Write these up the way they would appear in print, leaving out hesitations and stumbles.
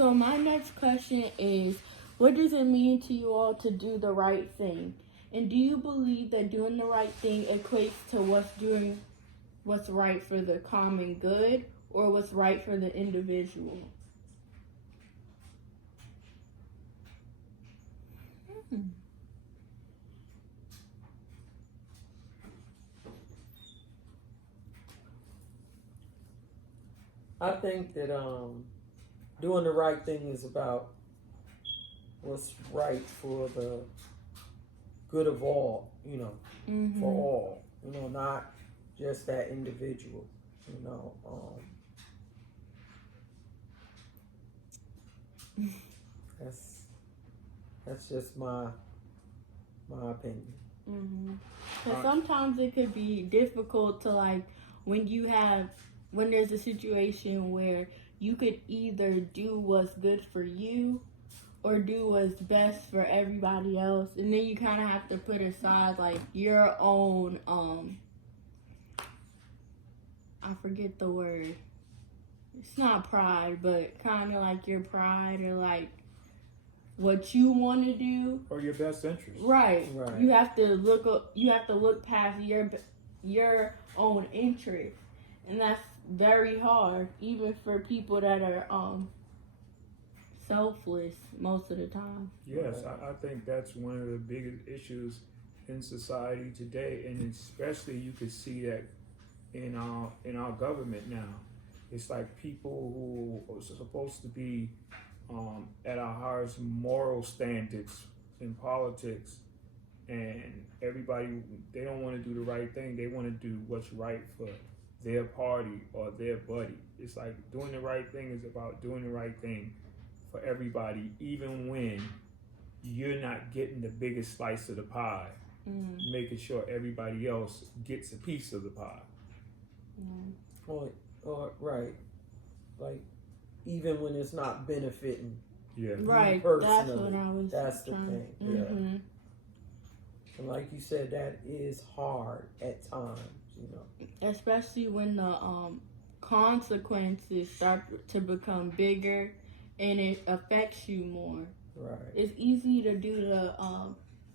So my next question is, what does it mean to you all to do the right thing? And do you believe that doing the right thing equates to what's right for the common good or what's right for the individual? I think that doing the right thing is about what's right for the good of all, for all, not just that individual, that's just my opinion. Because sometimes it could be difficult to, like, when there's a situation where you could either do what's good for you or do what's best for everybody else, and then you kind of have to put aside like your own I forget the word, it's not pride, but kind of like your pride or like what you want to do or your best interest. Right. You have to look past your own interest, and that's very hard, even for people that are selfless most of the time. Yes, I think that's one of the biggest issues in society today, and especially you can see that in our government now. It's like people who are supposed to be at our highest moral standards in politics, and everybody, they don't want to do the right thing. They want to do what's right for their party or their buddy. It's like doing the right thing is about doing the right thing for everybody, even when you're not getting the biggest slice of the pie, making sure everybody else gets a piece of the pie. Or right, like even when it's not benefiting. Yeah. Right. Personally, That's the thing. Yeah. And like you said, that is hard at times, Especially when the consequences start to become bigger and it affects you more. Right. It's easy to do the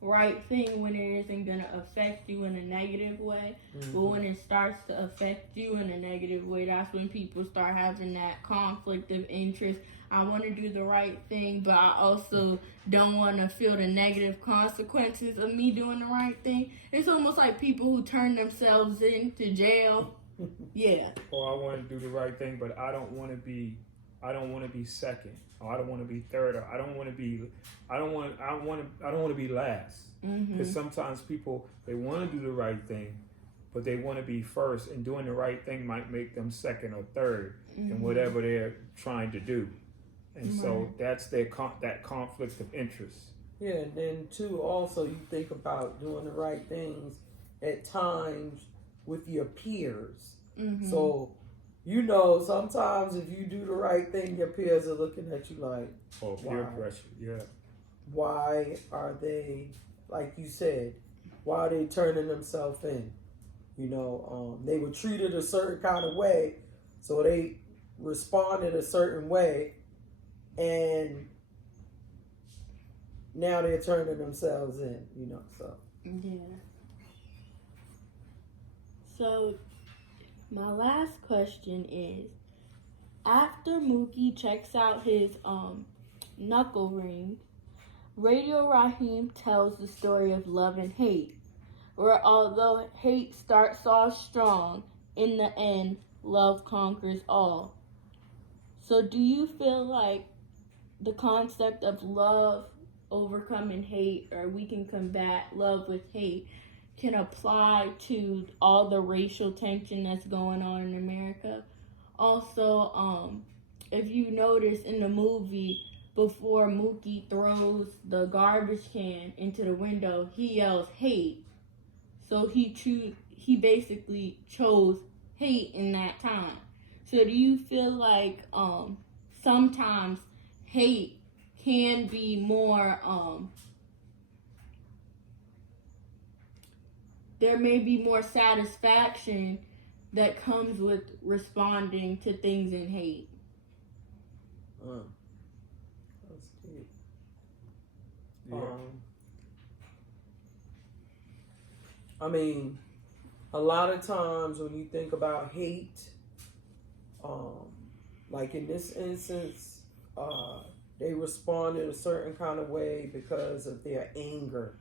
right thing when it isn't going to affect you in a negative way. But when it starts to affect you in a negative way, that's when people start having that conflict of interest. I want to do the right thing, but I also don't want to feel the negative consequences of me doing the right thing. It's almost like people who turn themselves into jail. Yeah. Or I want to do the right thing, but I don't want to be second, or I don't want to be third, or I don't want to be last. Because sometimes people, they want to do the right thing, but they want to be first, and doing the right thing might make them second or third in whatever they're trying to do. And so that's that conflict of interest. Yeah, and then too, also you think about doing the right things at times with your peers. So, sometimes if you do the right thing, your peers are looking at you like, peer pressure, yeah. Why are they, like you said, why are they turning themselves in? They were treated a certain kind of way, so they responded a certain way, and now they're turning themselves in, so. Yeah. So, my last question is, after Mookie checks out his knuckle ring, Radio Raheem tells the story of love and hate, where although hate starts off strong, in the end, love conquers all. So do you feel like the concept of love overcoming hate, or we can combat love with hate, can apply to all the racial tension that's going on in America? Also, if you notice in the movie, before Mookie throws the garbage can into the window, he yells hate. So he basically chose hate in that time. So do you feel like sometimes hate can be more there may be more satisfaction that comes with responding to things in hate? That's deep. Yeah. I mean, a lot of times when you think about hate, like in this instance, they respond in a certain kind of way because of their anger.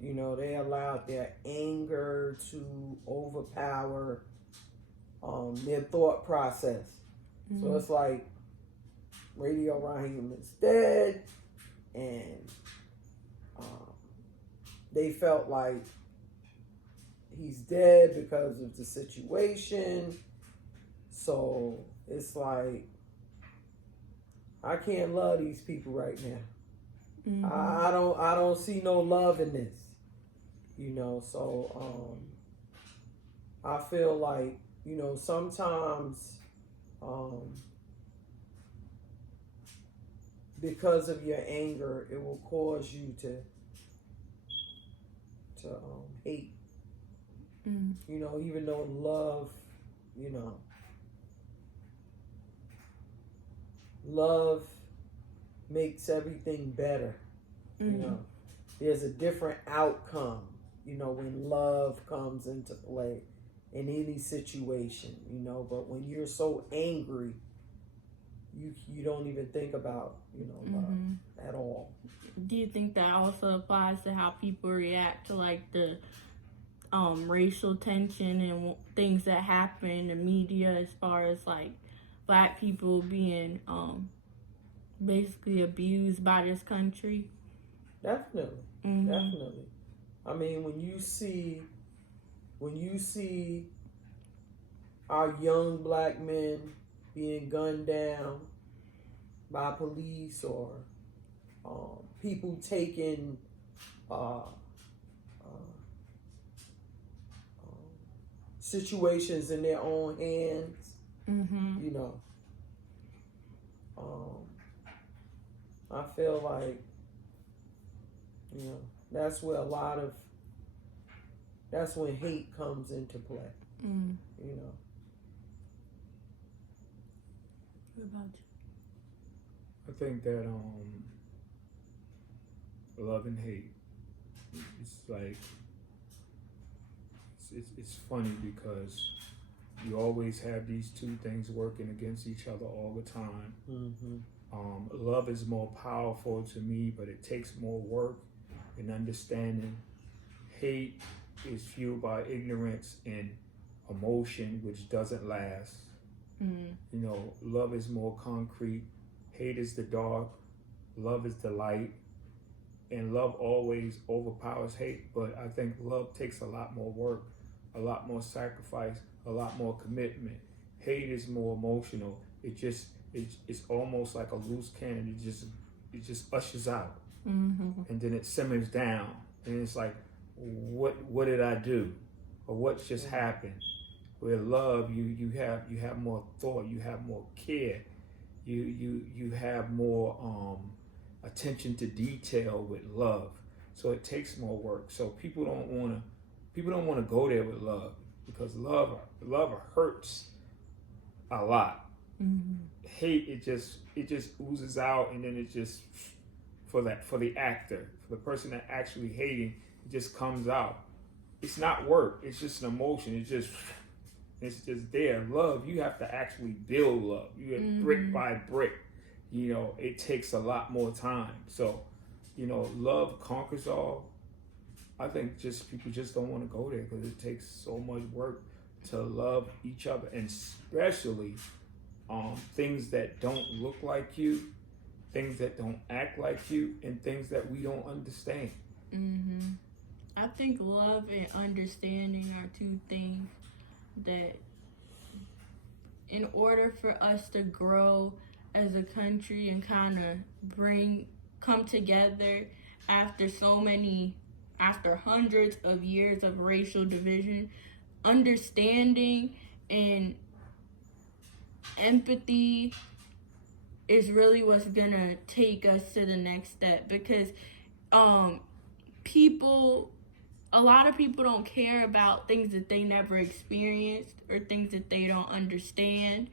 You know, they allowed their anger to overpower their thought process. Mm-hmm. So it's like Radio Raheem is dead, and they felt like he's dead because of the situation. So it's like, I can't love these people right now. Mm-hmm. I don't see no love in this. You know, so I feel like, you know, sometimes because of your anger, it will cause you to hate. Mm. You know, even though love, you know, love makes everything better. Mm-hmm. You know, there's a different outcome, you know, when love comes into play in any situation, you know. But when you're so angry, you don't even think about, you know, love at all. Do you think that also applies to how people react to like the racial tension and things that happen in the media, as far as like Black people being basically abused by this country? Definitely. Mm-hmm. Definitely. I mean, when you see our young Black men being gunned down by police, or people taking situations in their own hands, mm-hmm. you know, I feel like, you know, that's when hate comes into play. Mm. You know. What about you? I think that love and hate, it's like, it's funny because you always have these two things working against each other all the time. Mm-hmm. Love is more powerful to me, but it takes more work and understanding. Hate is fueled by ignorance and emotion, which doesn't last. Mm. You know, love is more concrete. Hate is the dark. Love is the light. And love always overpowers hate. But I think love takes a lot more work, a lot more sacrifice, a lot more commitment. Hate is more emotional. It's almost like a loose cannon. It just ushers out, mm-hmm. and then it simmers down, and it's like, what did I do, or what just happened? With love, you have more thought, you have more care, you have more attention to detail with love. So it takes more work. So people don't want to go there with love, because love hurts a lot. Mm-hmm. Hate, it just oozes out, and then it just, for the actor, for the person that actually hating, it just comes out. It's not work. It's just an emotion. It's just there. Love, you have to actually build love. You have mm-hmm. brick by brick. You know, it takes a lot more time. So, you know, love conquers all. I think people just don't want to go there because it takes so much work to love each other, and especially things that don't look like you, things that don't act like you, and things that we don't understand. Mm-hmm. I think love and understanding are two things that, in order for us to grow as a country and kind of come together after hundreds of years of racial division, understanding and empathy is really what's gonna take us to the next step. Because a lot of people don't care about things that they never experienced, or things that they don't understand,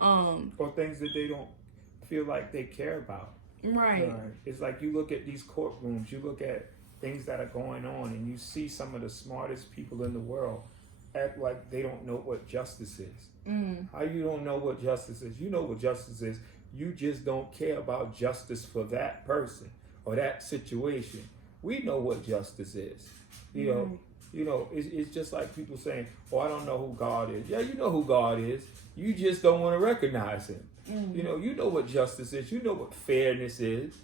or things that they don't feel like they care about. Right. It's like you look at these courtrooms, you look at things that are going on, and you see some of the smartest people in the world act like they don't know what justice is. How you don't know what justice is? You know what justice is. You just don't care about justice for that person or that situation. We know what justice is. You know, it's just like people saying, "Oh, I don't know who God is." Yeah, you know who God is. You just don't want to recognize him. You know what justice is. You know what fairness is.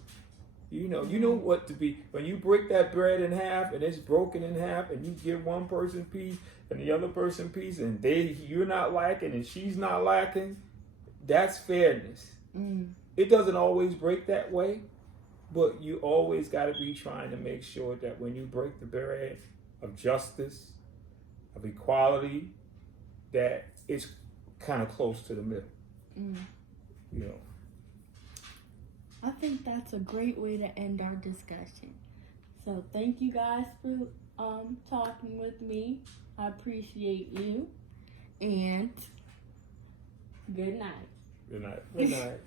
You know what to be. When you break that bread in half and it's broken in half, and you give one person peace and the other person peace, and you're not lacking and she's not lacking, that's fairness. It doesn't always break that way, but you always got to be trying to make sure that when you break the bread of justice, of equality, that it's kind of close to the middle. You know. I think that's a great way to end our discussion. So thank you guys for talking with me. I appreciate you. And good night. Good night. Good night.